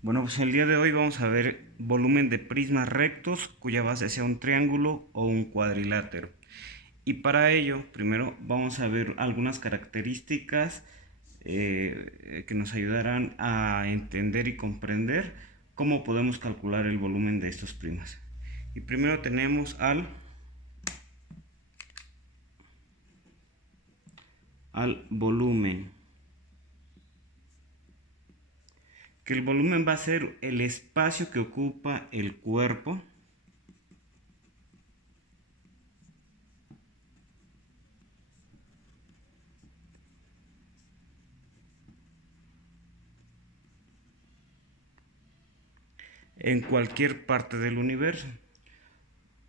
Bueno, pues el día de hoy vamos a ver volumen de prismas rectos cuya base sea un triángulo o un cuadrilátero. Y para ello, primero vamos a ver algunas características que nos ayudarán a entender y comprender cómo podemos calcular el volumen de estos prismas. Y primero tenemos al volumen. Que el volumen va a ser el espacio que ocupa el cuerpo en cualquier parte del universo.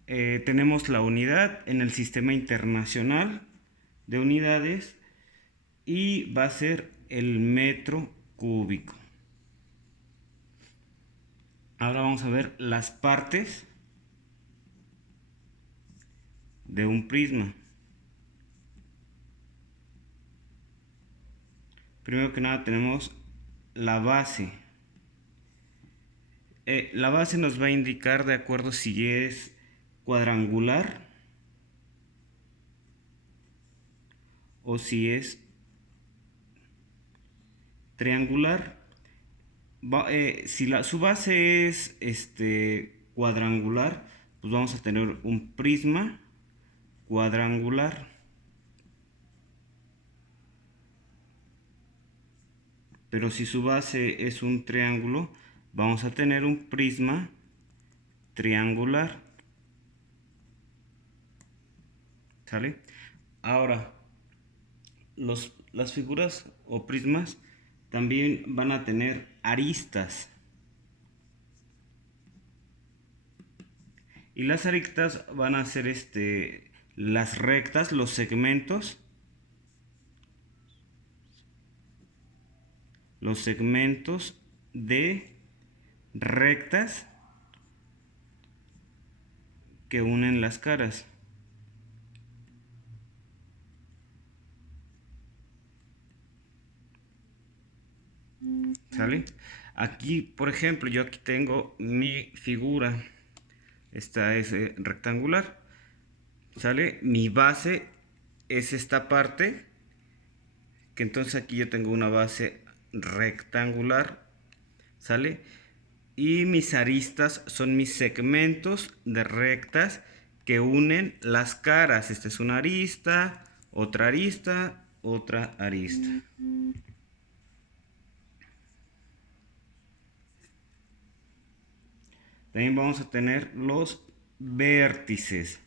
Tenemos la unidad en el sistema internacional de unidades y va a ser el metro cúbico. Ahora vamos a ver las partes de un prisma. Primero que nada tenemos la base. La base nos va a indicar de acuerdo si es cuadrangular o si es triangular. Si su base es cuadrangular, pues vamos a tener un prisma cuadrangular. Pero si su base es un triángulo, vamos a tener un prisma triangular. ¿Sale? Ahora, las figuras o prismas también van a tener aristas. Y las aristas van a ser las rectas, los segmentos de rectas que unen las caras. ¿Sale? Aquí, por ejemplo, yo aquí tengo mi figura. Esta es rectangular. ¿Sale? Mi base es esta parte, que entonces aquí yo tengo una base rectangular. ¿Sale? Y mis aristas son mis segmentos de rectas que unen las caras. Esta es una arista, otra arista, otra arista. También vamos a tener los vértices.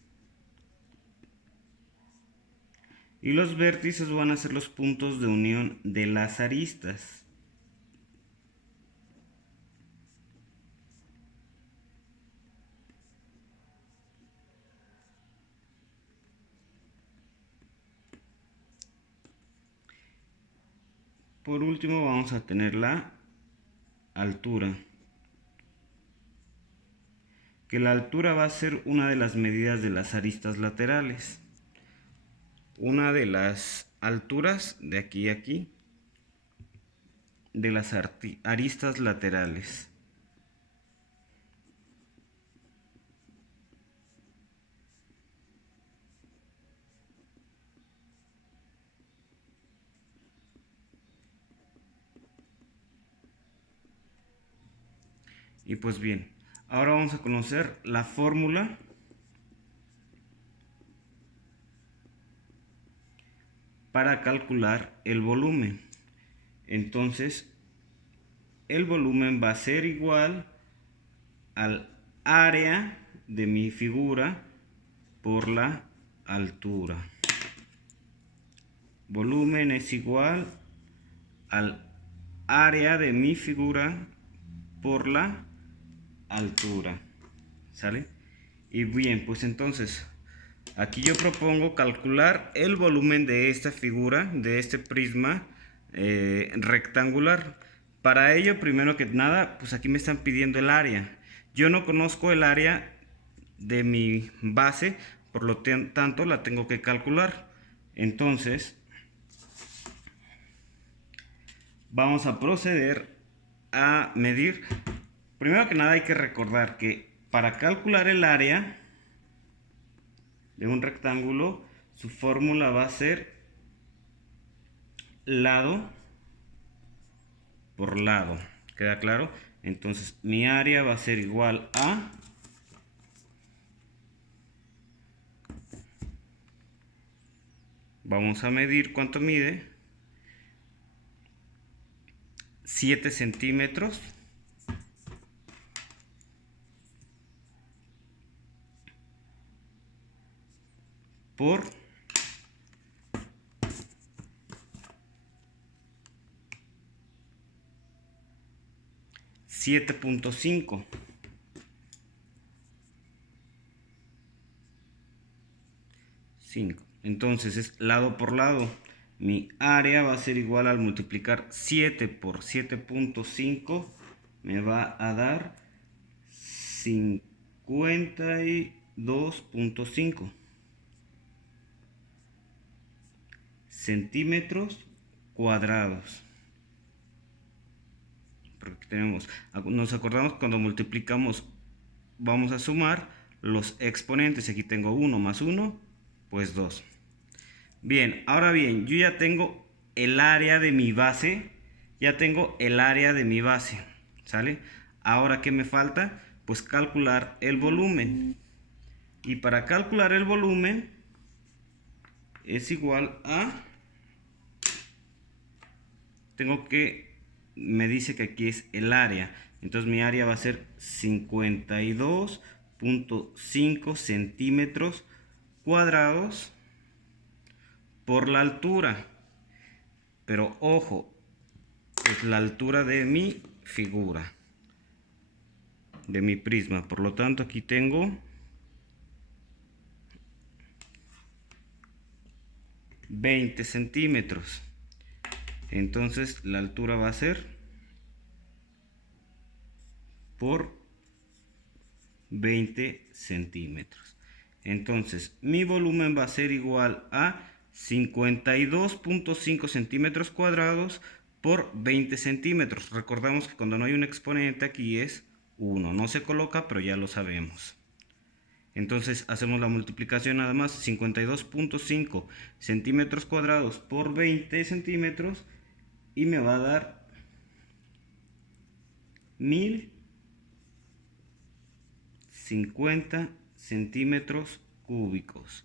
Y los vértices van a ser los puntos de unión de las aristas. Por último vamos a tener la altura. Que la altura va a ser una de las medidas de las aristas laterales. Una de las alturas de aquí a aquí de las aristas laterales. Y pues bien, ahora vamos a conocer la fórmula para calcular el volumen. Entonces, el volumen va a ser igual al área de mi figura por la altura. Volumen es igual al área de mi figura por la altura. ¿Sale? Y bien, pues entonces aquí yo propongo calcular el volumen de esta figura, de este prisma rectangular. Para ello, primero que nada, pues aquí me están pidiendo el área. Yo no conozco el área de mi base, por lo tanto la tengo que calcular. Entonces, vamos a proceder a medir. Primero que nada hay que recordar que para calcular el área de un rectángulo, su fórmula va a ser lado por lado. ¿Queda claro? Entonces mi área va a ser igual a vamos a medir cuánto mide. 7 centímetros por 7.5. Entonces es lado por lado. Mi área va a ser igual al multiplicar 7 por 7.5. Me va a dar 52.5 centímetros cuadrados. Porque nos acordamos cuando multiplicamos, vamos a sumar los exponentes. Aquí tengo 1 más 1, pues 2. Bien, ahora bien, yo ya tengo el área de mi base. ¿Sale? Ahora, ¿qué me falta? Pues calcular el volumen. Y para calcular el volumen es igual a... me dice que aquí es el área. Entonces mi área va a ser 52.5 centímetros cuadrados por la altura. Pero ojo, es la altura de mi figura, de mi prisma. Por lo tanto, aquí tengo 20 centímetros. Entonces la altura va a ser por 20 centímetros. Entonces mi volumen va a ser igual a 52.5 centímetros cuadrados por 20 centímetros. Recordamos que cuando no hay un exponente aquí es 1. No se coloca, pero ya lo sabemos. Entonces hacemos la multiplicación nada más. 52.5 centímetros cuadrados por 20 centímetros. Y me va a dar 1050 centímetros cúbicos.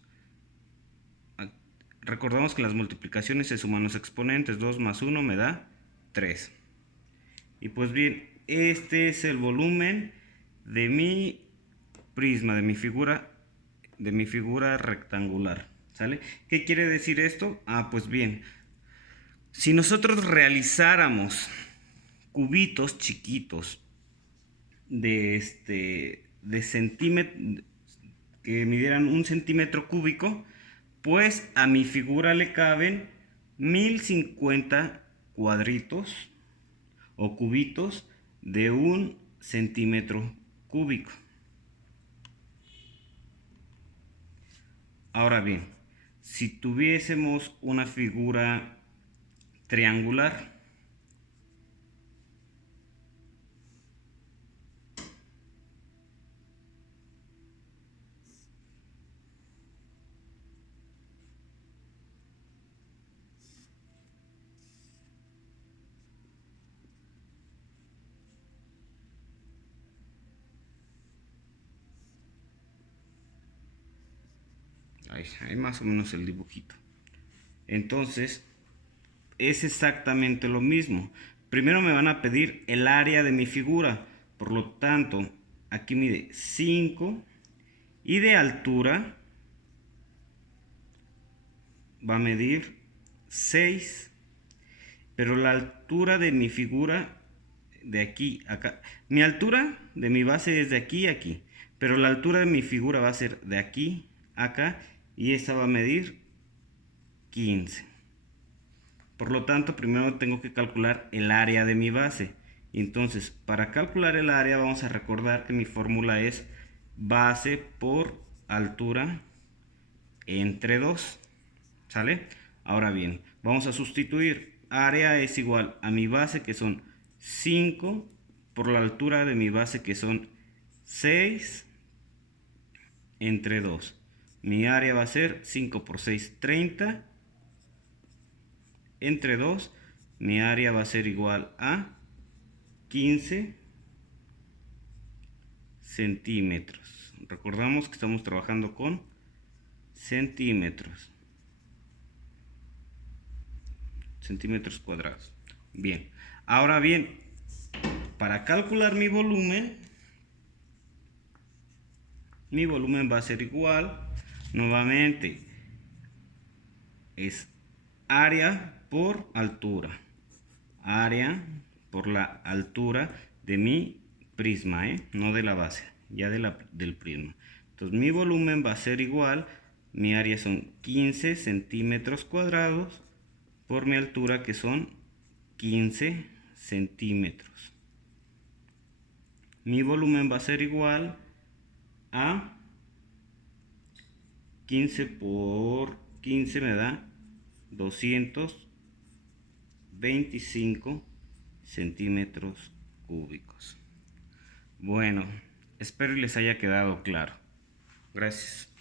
Recordamos que las multiplicaciones se suman los exponentes. 2 más 1 me da 3. Y pues bien, este es el volumen de mi prisma, de mi figura rectangular. ¿Sale? ¿Qué quiere decir esto? Pues bien, si nosotros realizáramos cubitos chiquitos de centímetro, que midieran 1 centímetro cúbico, pues a mi figura le caben 1050 cuadritos o cubitos de 1 centímetro cúbico. Ahora bien, si tuviésemos una figura triangular, ahí más o menos el dibujito. Entonces es exactamente lo mismo. Primero me van a pedir el área de mi figura. Por lo tanto, aquí mide 5 y de altura va a medir 6. Pero la altura de mi figura de aquí a acá, mi altura de mi base es de aquí a aquí, pero la altura de mi figura va a ser de aquí a acá y esta va a medir 15. Por lo tanto, primero tengo que calcular el área de mi base. Entonces, para calcular el área vamos a recordar que mi fórmula es base por altura entre 2. ¿Sale? Ahora bien, vamos a sustituir. Área es igual a mi base, que son 5 por la altura de mi base, que son 6 entre 2. Mi área va a ser 5 por 6, 30. Entre 2, mi área va a ser igual a 15 centímetros. Recordamos que estamos trabajando con centímetros. Centímetros cuadrados. Bien. Ahora bien, para calcular mi volumen va a ser igual, nuevamente, es área por altura. Área por la altura de mi prisma, no de la base, ya del prisma. Entonces mi volumen va a ser igual, mi área son 15 centímetros cuadrados por mi altura, que son 15 centímetros. Mi volumen va a ser igual a 15 por 15 me da 225 centímetros cúbicos. Bueno, espero les haya quedado claro. Gracias.